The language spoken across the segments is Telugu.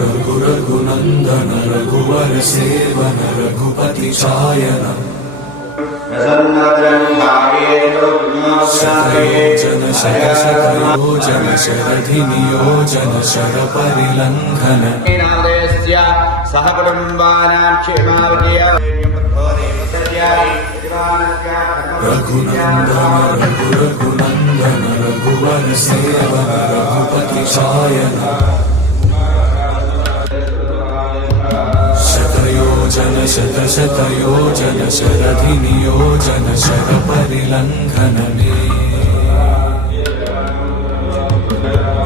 रघुरघुनन्दन रघुवर सेवन रघुपति चायन शतयोजन शत शतयोजन शरधिनियोजन शरपरिलङ्घन सह कुटुम्बानां क्षेमावजय रघुनन्दन रघुरघुनन्दन रघुवर सेवन शतयोजन शत शतयोजन शरधिनियोजन शरपरिलङ्घनने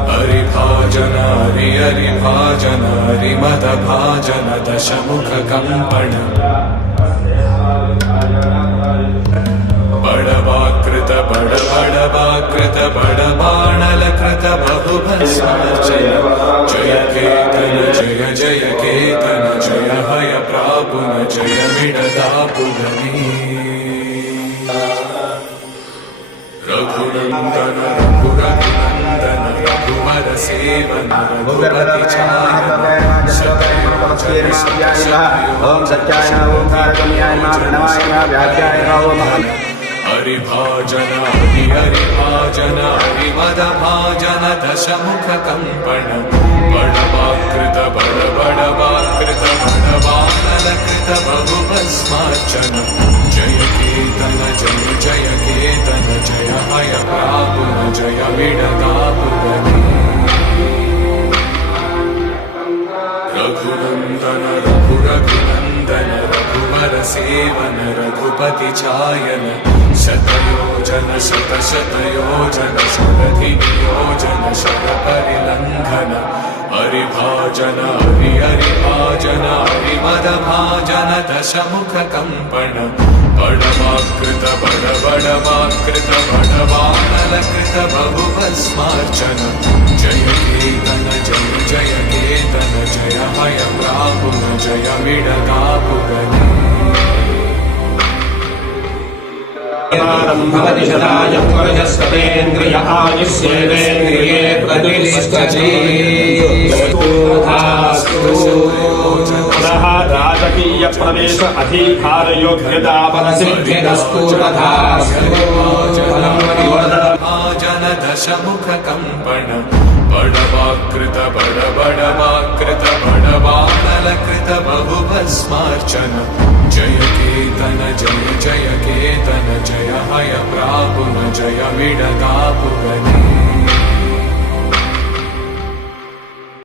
हरिभाजन हरि हरिभाजन हरिमदभाजन दशमुखकम्पण रघुनन्दन रघुरघुनन्दन रघुवर सेवन रघुपति चायन शतयोजन शत ओम सत्याय नमः ओम कारकमयाय नमः प्रणवाय नमः व्याख्याय नमः ओम हरिभाजन हरि हरिभाजन हरिमदभाजन दशमुखकम्पण बडवाकृत बड बडवाकृत बडवानलकृत बहुभस्मार्चन जय केतन जय जय केतन జయ ప్రాపున జయ విడదాపుని రఘునందన రఘు రఘునందన రఘువర సేవన రఘుపతి ఛాయన శతయోజన శత శతయోజన శరధి నియోజన శర పరిలంఘన హరిభాజన హరి హరిభాజన హరిమద భాజన దశముఖ కంపణ బడవాకృత బడ బడవాకృత బడ बडवानलकृत बहुभस्मार्चन जय केतन जय जय केतन जय हय प्रापुन जय विडदापुगनी भवति शताय पुरुषस्तेन्द्रिय आयुष्येवेन्द्रिये प्रतिष्ठति पुनः राजकीय प्रवेश अधिकार योग्यता परसिद्धिरस्तु దశముఖకంపణ బడవాకృత బడబడవాకృత బడబాణలకృత బహుభస్మార్చన. జయ కేతన జయ జయ కేతన జయ హయ ప్రాపున జయ విడతాపుగనే